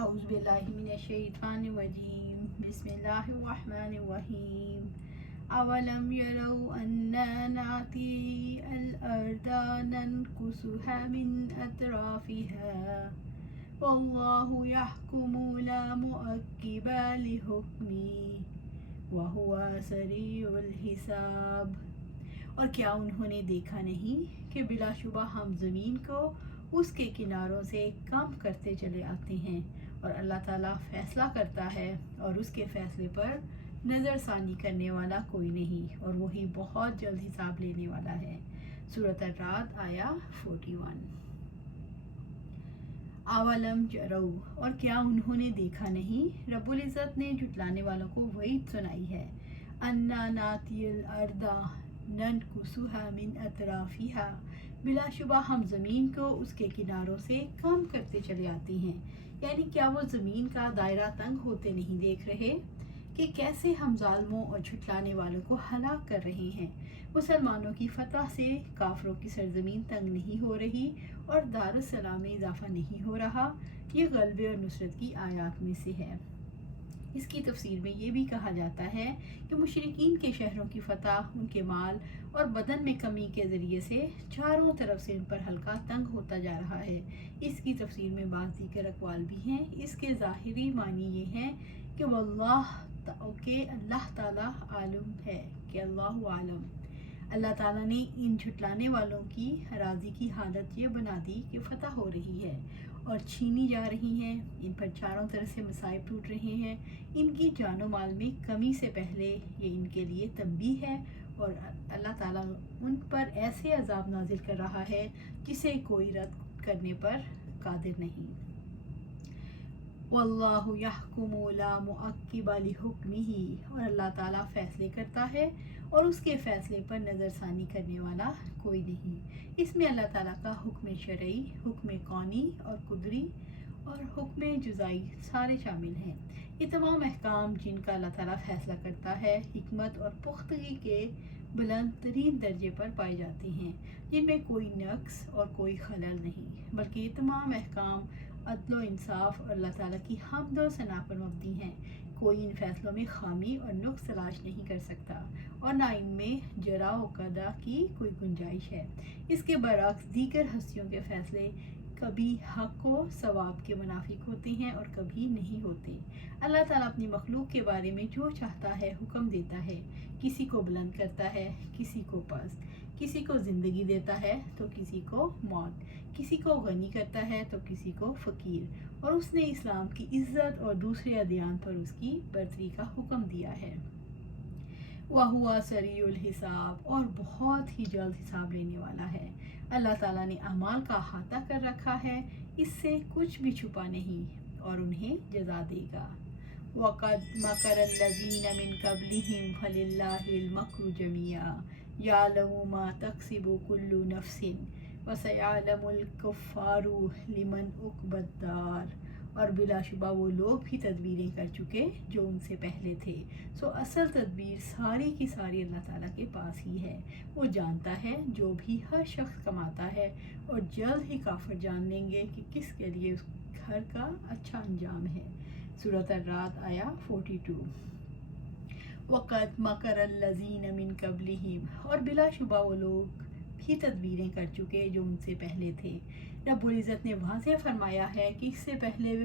أعوذ بالله من الشيطان الرجيم بسم الله الرحمن الرحيم أولم يروا أنا نأتي الأرض ننقصها من أطرافها والله يحكم لا مؤقب لحكمه وهو سریع الحساب۔ اور کیا انہوں نے دیکھا نہیں کہ بلا شبہ ہم زمین کو اس کے کناروں سے کم کرتے چلے آتے ہیں، اور اللہ تعالیٰ فیصلہ کرتا ہے اور اس کے فیصلے پر نظر ثانی کرنے والا کوئی نہیں، اور وہی بہت جلد حساب لینے والا ہے۔ سورۃ الرعد آیا 41۔ اولم یروا، اور کیا انہوں نے دیکھا نہیں، رب العزت نے جھٹلانے والوں کو وعید سنائی ہے، انا ناتی الارض ننقصها من اطرافها، بلا شبہ ہم زمین کو اس کے کناروں سے کم کرتے چلے آتے ہیں۔ یعنی کیا وہ زمین کا دائرہ تنگ ہوتے نہیں دیکھ رہے کہ کیسے ہم ظالموں اور جھٹلانے والوں کو ہلاک کر رہے ہیں۔ مسلمانوں کی فتح سے کافروں کی سرزمین تنگ نہیں ہو رہی اور دارالسلام میں اضافہ نہیں ہو رہا۔ یہ غلبے اور نصرت کی آیات میں سے ہے۔ اس کی تفسیر میں یہ بھی کہا جاتا ہے کہ مشرکین کے شہروں کی فتح ان کے مال اور بدن میں کمی کے ذریعے سے چاروں طرف سے ان پر حلقہ تنگ ہوتا جا رہا ہے۔ اس کی تفسیر میں بعض دیگر اقوال بھی ہیں۔ اس کے ظاہری معنی یہ ہیں کہ اللہ تعالیٰ عالم ہے، کہ اللہ عالم۔ اللہ تعالیٰ نے ان جھٹلانے والوں کی راضی کی حالت یہ بنا دی کہ فتح ہو رہی ہے اور چھینی جا رہی ہیں، ان پر چاروں طرف سے مصائب ٹوٹ رہے ہیں۔ ان کی جان و مال میں کمی سے پہلے یہ ان کے لیے تنبیہ ہے، اور اللہ تعالیٰ ان پر ایسے عذاب نازل کر رہا ہے جسے کوئی رد کرنے پر قادر نہیں۔ واللہ یحکم لا مؤقب لحکمہ، اور اللہ تعالیٰ فیصلے کرتا ہے اور اس کے فیصلے پر نظر ثانی کرنے والا کوئی نہیں۔ اس میں اللہ تعالیٰ کا حکم شرعی، حکم کونی اور قدری اور حکم جزائی سارے شامل ہیں۔ یہ تمام احکام جن کا اللہ تعالیٰ فیصلہ کرتا ہے حکمت اور پختگی کے بلند ترین درجے پر پائے جاتے ہیں، جن میں کوئی نقص اور کوئی خلل نہیں، بلکہ یہ تمام احکام عدل و انصاف اور اللہ تعالیٰ کی حمد و ثنا پر مبنی ہیں۔ کوئی ان فیصلوں میں خامی اور نقص تلاش نہیں کر سکتا، اور نہ ان میں جرا و قدع کی کوئی گنجائش ہے۔ اس کے برعکس دیگر ہستیوں کے فیصلے کبھی حق و ثواب کے منافق ہوتے ہیں اور کبھی نہیں ہوتے۔ اللہ تعالیٰ اپنی مخلوق کے بارے میں جو چاہتا ہے حکم دیتا ہے، کسی کو بلند کرتا ہے، کسی کو پست، کسی کو زندگی دیتا ہے تو کسی کو موت، کسی کو غنی کرتا ہے تو کسی کو فقیر، اور اس نے اسلام کی عزت اور دوسرے ادیان پر اس کی برتری کا حکم دیا ہے۔ وَهُوَ سَرِيعُ الْحِسَابِ، اور بہت ہی جلد حساب لینے والا ہے۔ اللہ تعالیٰ نے اعمال کا احاطہ کر رکھا ہے، اس سے کچھ بھی چھپا نہیں، اور انہیں جزا دے گا۔ وَقَدْ مَكَرَ الَّذِينَ مِن قَبْلِهِمْ فَلِلَّهِ الْمَكْرُ جَمِيعًا يَعْلَمُ مَا تَكْسِبُ كُلُّ نَفْسٍ وَسَيَعْلَمُ الْكُفَّارُ لِمَنْ عُقْبَى الدَّارِ، اور بلا شبہ وہ لوگ بھی تدبیریں کر چکے جو ان سے پہلے تھے، سو اصل تدبیر ساری کی ساری اللہ تعالیٰ کے پاس ہی ہے۔ وہ جانتا ہے جو بھی ہر شخص کماتا ہے، اور جلد ہی کافر جان لیں گے کہ کس کے لیے اس گھر کا اچھا انجام ہے۔ سورۃ الرعد آیا 42۔ وَقَدْ مَكَرَ الَّذِينَ مِن قَبْلِهِمْ، اور بلا شبہ وہ لوگ بھی تدبیریں کر چکے جو ان سے پہلے تھے۔ رب العزت نے واضح فرمایا ہے کہ اس سے پہلے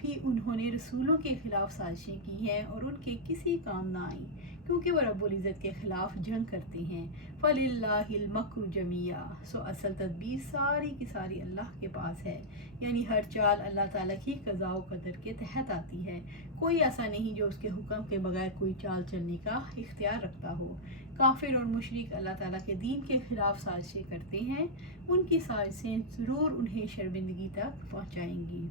بھی انہوں نے رسولوں کے خلاف سازشیں کی ہیں اور ان کے کسی کام نہ آئیں، کیونکہ وہ رب العزت کے خلاف جنگ کرتے ہیں۔ فَلِلَّهِ الْمَكْرُ جَمِيعًا، سو اصل تدبیر ساری کی ساری اللہ کے پاس ہے، یعنی ہر چال اللہ تعالیٰ کی قضاء و قدر کے تحت آتی ہے۔ کوئی ایسا نہیں جو اس کے حکم کے بغیر کوئی چال چلنے کا اختیار رکھتا ہو۔ کافر اور مشرک اللہ تعالیٰ کے دین کے خلاف سازشیں کرتے ہیں، ان کی سازشیں ضرور انہیں شرمندگی تک پہنچائیں گی۔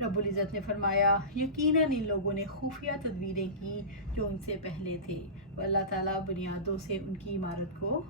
رب العزت نے فرمایا، یقیناً ان لوگوں نے خفیہ تدبیریں کی جو ان سے پہلے تھے، وہ اللہ تعالیٰ بنیادوں سے ان کی عمارت کو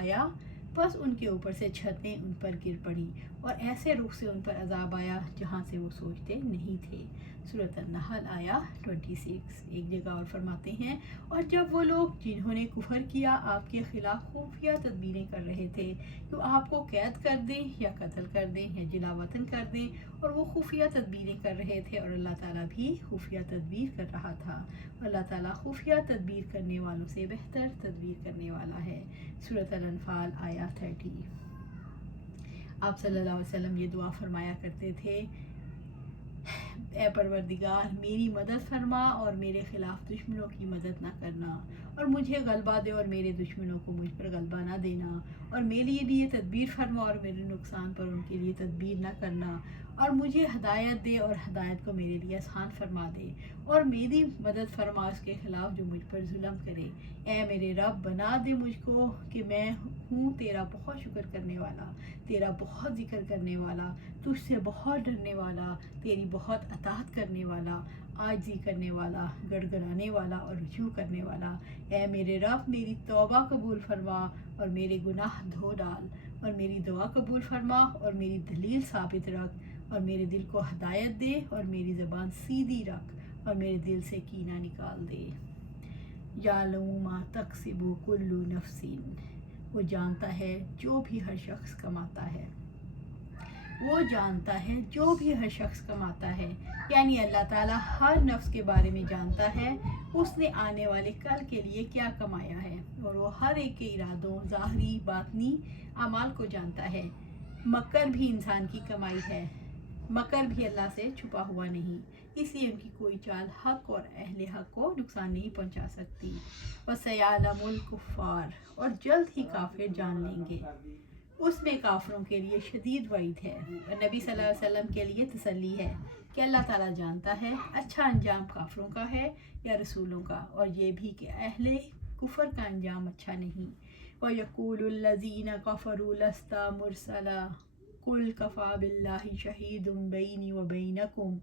آیا، بس ان کے اوپر سے چھتیں ان پر گر پڑی اور ایسے رخ سے ان پر عذاب آیا جہاں سے وہ سوچتے نہیں تھے۔ سورۃ النحل آیا 26۔ ایک جگہ اور فرماتے ہیں، اور جب وہ لوگ جنہوں نے کفر کیا آپ کے خلاف خفیہ تدبیریں کر رہے تھے کہ آپ کو قید کر دیں یا قتل کر دیں یا جلا وطن کر دیں، اور وہ خفیہ تدبیریں کر رہے تھے اور اللہ تعالیٰ بھی خفیہ تدبیر کر رہا تھا۔ اللہ تعالیٰ خفیہ تدبیر کرنے والوں سے بہتر تدبیر کرنے والا ہے۔ سورۃ الانفال آیا 30۔ آپ صلی اللہ علیہ وسلم یہ دعا فرمایا کرتے تھے، اے پروردگار میری مدد فرما اور میرے خلاف دشمنوں کی مدد نہ کرنا، اور مجھے غلبہ دے اور میرے دشمنوں کو مجھ پر غلبہ نہ دینا، اور میرے لیے تدبیر فرما اور میرے نقصان پر ان کے لیے تدبیر نہ کرنا، اور مجھے ہدایت دے اور ہدایت کو میرے لیے آسان فرما دے، اور میری مدد فرما اس کے خلاف جو مجھ پر ظلم کرے۔ اے میرے رب بنا دے مجھ کو کہ میں ہوں تیرا بہت شکر کرنے والا، تیرا بہت ذکر کرنے والا، تجھ سے بہت ڈرنے والا، تیری بہت اطاعت کرنے والا، عاجزی کرنے والا، گڑ گڑانے والا اور رجوع کرنے والا۔ اے میرے رب میری توبہ قبول فرما اور میرے گناہ دھو ڈال، اور میری دعا قبول فرما اور میری دلیل ثابت رکھ، اور میرے دل کو ہدایت دے اور میری زبان سیدھی رکھ، اور میرے دل سے کینہ نکال دے۔ یعلم ما تکسب کل نفس، وہ جانتا ہے جو بھی ہر شخص کماتا ہے، وہ جانتا ہے جو بھی ہر شخص کماتا ہے، یعنی اللہ تعالیٰ ہر نفس کے بارے میں جانتا ہے اس نے آنے والے کل کے لیے کیا کمایا ہے، اور وہ ہر ایک کے ارادوں ظاہری باطنی اعمال کو جانتا ہے۔ مکر بھی انسان کی کمائی ہے، مکر بھی اللہ سے چھپا ہوا نہیں، اس لیے ان کی کوئی چال حق اور اہل حق کو نقصان نہیں پہنچا سکتی۔ وَسَيَعْلَمُ الْكُفَّارُ، اور جلد ہی کافر جان لیں گے، اس میں کافروں کے لیے شدید وعید ہے، اور نبی صلی اللہ علیہ وسلم کے لیے تسلی ہے کہ اللہ تعالیٰ جانتا ہے اچھا انجام کافروں کا ہے یا رسولوں کا، اور یہ بھی کہ اہل کفر کا انجام اچھا نہیں۔ وَيَقُولُ الَّذِينَ كَفَرُوا لَسْتَ مُرْسَلًا قُلْ كَفَىٰ بِاللَّهِ شَهِيدٌ بَيْنِي وَبَيْنَكُمْ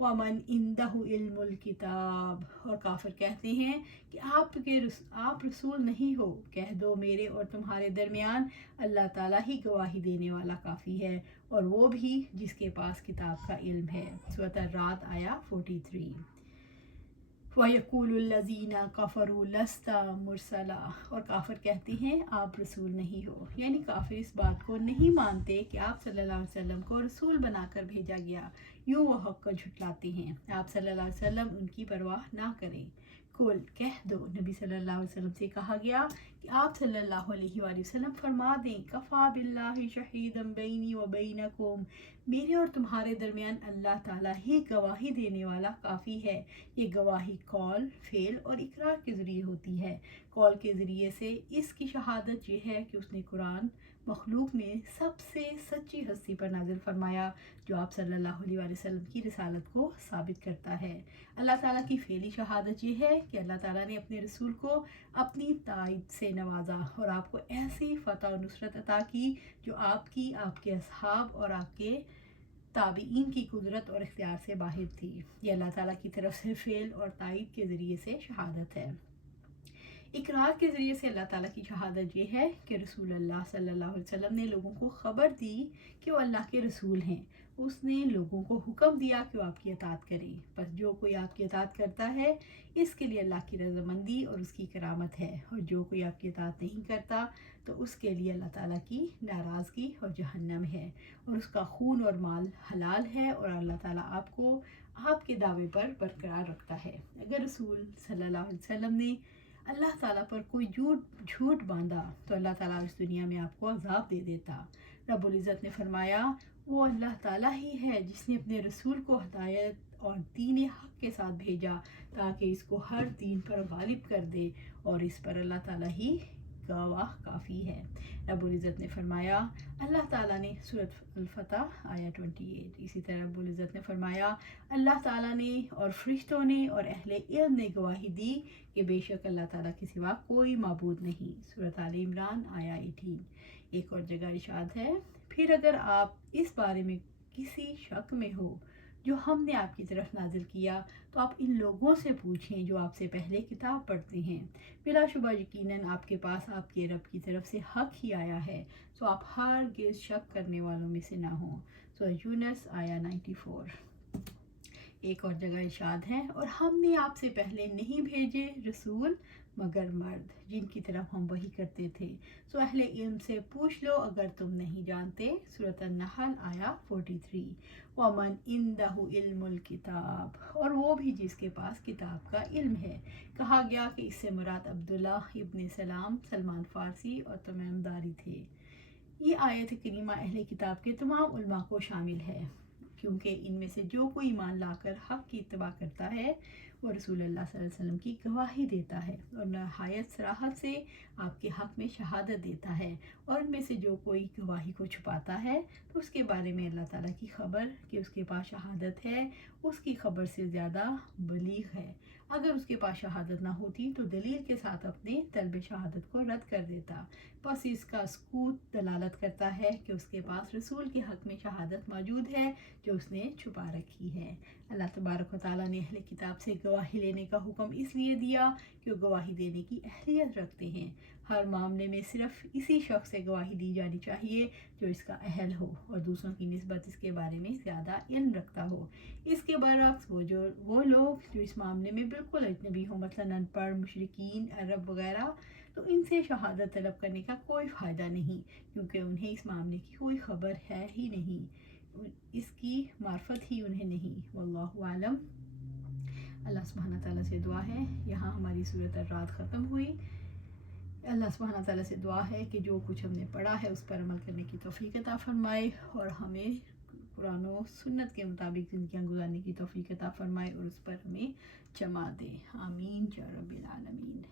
وَمَنْ عِندَهُ عِلْمُ الْكِتَابِ، اور کافر کہتے ہیں کہ آپ رسول نہیں ہو، کہہ دو میرے اور تمہارے درمیان اللہ تعالیٰ ہی گواہی دینے والا کافی ہے، اور وہ بھی جس کے پاس کتاب کا علم ہے۔ سورۃ الرعد آیا 43۔ وَيَقُولُ الَّذِينَ كَفَرُوا لَسْتَ مُرْسَلًا، اور کافر کہتے ہیں آپ رسول نہیں ہو، یعنی کافر اس بات کو نہیں مانتے کہ آپ صلی اللہ علیہ وسلم کو رسول بنا کر بھیجا گیا، یوں وہ حق کو جھٹلاتے ہیں۔ آپ صلی اللہ علیہ وسلم ان کی پرواہ نہ کریں۔ کل کہہ دو، نبی صلی اللہ علیہ وسلم سے کہا گیا کہ آپ صلی اللہ علیہ وآلہ وسلم فرما دیں، کفا باللہ شہیدم بینی و بینکم، میرے اور تمہارے درمیان اللہ تعالیٰ ہی گواہی دینے والا کافی ہے۔ یہ گواہی قول، فعل اور اقرار کے ذریعے ہوتی ہے۔ قول کے ذریعے سے اس کی شہادت یہ ہے کہ اس نے قرآن مخلوق میں سب سے سچی ہستی پر نازل فرمایا جو آپ صلی اللہ علیہ وآلہ وسلم کی رسالت کو ثابت کرتا ہے۔ اللہ تعالیٰ کی فعلی شہادت یہ ہے کہ اللہ تعالیٰ نے اپنے رسول کو اپنی تائید سے نوازا اور آپ کو ایسی فتح و نصرت عطا کی جو آپ کے اصحاب اور آپ کے تابعین کی قدرت اور اختیار سے باہر تھی۔ یہ اللہ تعالیٰ کی طرف سے فعل اور تائید کے ذریعے سے شہادت ہے۔ اقرار کے ذریعے سے اللہ تعالیٰ کی شہادت یہ ہے کہ رسول اللہ صلی اللہ علیہ وسلم نے لوگوں کو خبر دی کہ وہ اللہ کے رسول ہیں، اس نے لوگوں کو حکم دیا کہ وہ آپ کی اطاعت کریں، بس جو کوئی آپ کی اطاعت کرتا ہے اس کے لیے اللہ کی رضامندی اور اس کی کرامت ہے، اور جو کوئی آپ کی اطاعت نہیں کرتا تو اس کے لیے اللہ تعالیٰ کی ناراضگی اور جہنم ہے، اور اس کا خون اور مال حلال ہے، اور اللہ تعالیٰ آپ کو آپ کے دعوے پر برقرار رکھتا ہے۔ اگر رسول صلی اللہ علیہ وسلم نے اللہ تعالیٰ پر کوئی جھوٹ باندھا تو اللہ تعالیٰ اس دنیا میں آپ کو عذاب دے دیتا۔ رب العزت نے فرمایا وہ اللہ تعالیٰ ہی ہے جس نے اپنے رسول کو ہدایت اور دین حق کے ساتھ بھیجا تاکہ اس کو ہر دین پر غالب کر دے، اور اس پر اللہ تعالیٰ ہی گواہ کافی ہے۔ رب العزت نے فرمایا اللہ تعالیٰ نے سورۃ الفتح آیا 28، اسی طرح رب العزت نے فرمایا اللہ تعالیٰ نے اور فرشتوں نے اور اہل علم نے گواہی دی کہ بے شک اللہ تعالیٰ کے سوا کوئی معبود نہیں۔ سورۃ آل عمران آیا 18۔ ایک اور جگہ ارشاد ہے، پھر اگر آپ اس بارے میں کسی شک میں ہو جو ہم نے آپ کی طرف نازل کیا تو آپ ان لوگوں سے پوچھیں جو آپ سے پہلے کتاب پڑھتے ہیں، بلا شبہ یقیناً آپ کے پاس آپ کے رب کی طرف سے حق ہی آیا ہے، تو آپ ہرگز شک کرنے والوں میں سے نہ ہوں۔ سورہ یونس آیا 94۔ ایک اور جگہ ارشاد ہے، اور ہم نے آپ سے پہلے نہیں بھیجے رسول مگر مرد جن کی طرف ہم وحی کرتے تھے، سو اہل علم سے پوچھ لو اگر تم نہیں جانتے۔ سورۃ النحل آیا 43۔ ومن عندہ علم الکتاب، اور وہ بھی جس کے پاس کتاب کا علم ہے۔ کہا گیا کہ اس سے مراد عبداللہ ابن سلام، سلمان فارسی اور تمیم داری تھے۔ یہ آیت کریمہ اہل کتاب کے تمام علماء کو شامل ہے، کیونکہ ان میں سے جو کوئی ایمان لا کر حق کی اتباع کرتا ہے وہ رسول اللہ صلی اللہ علیہ وسلم کی گواہی دیتا ہے اور نہایت صراحت سے آپ کے حق میں شہادت دیتا ہے، اور ان میں سے جو کوئی گواہی کو چھپاتا ہے تو اس کے بارے میں اللہ تعالیٰ کی خبر کہ اس کے پاس شہادت ہے اس کی خبر سے زیادہ بلیغ ہے۔ اگر اس کے پاس شہادت نہ ہوتی تو دلیل کے ساتھ اپنے طلب شہادت کو رد کر دیتا، بس اس کا سکوت دلالت کرتا ہے کہ اس کے پاس رسول کے حق میں شہادت موجود ہے جو اس نے چھپا رکھی ہے۔ اللہ تبارک و تعالیٰ نے اہل کتاب سے گواہی لینے کا حکم اس لیے دیا کہ وہ گواہی دینے کی اہلیت رکھتے ہیں۔ ہر معاملے میں صرف اسی شخص سے گواہی دی جانی چاہیے جو اس کا اہل ہو اور دوسروں کی نسبت اس کے بارے میں زیادہ علم رکھتا ہو۔ اس کے برعکس وہ لوگ جو اس معاملے میں بالکل اجنبی ہوں، مثلاً ان پڑھ، مشرکین، عرب وغیرہ، تو ان سے شہادت طلب کرنے کا کوئی فائدہ نہیں، کیونکہ انہیں اس معاملے کی کوئی خبر ہے ہی نہیں، اس کی معرفت ہی انہیں نہیں۔ واللہ اعلم۔ اللہ سبحانہ تعالیٰ سے دعا ہے، یہاں ہماری سورۃ الرعد ختم ہوئی۔ اللہ سبحانہ تعالیٰ سے دعا ہے کہ جو کچھ ہم نے پڑھا ہے اس پر عمل کرنے کی توفیق عطا فرمائے اور ہمیں قرآن و سنت کے مطابق زندگیاں گزارنے کی توفیق عطا فرمائے اور اس پر ہمیں جما دے۔ آمین یا رب العالمین۔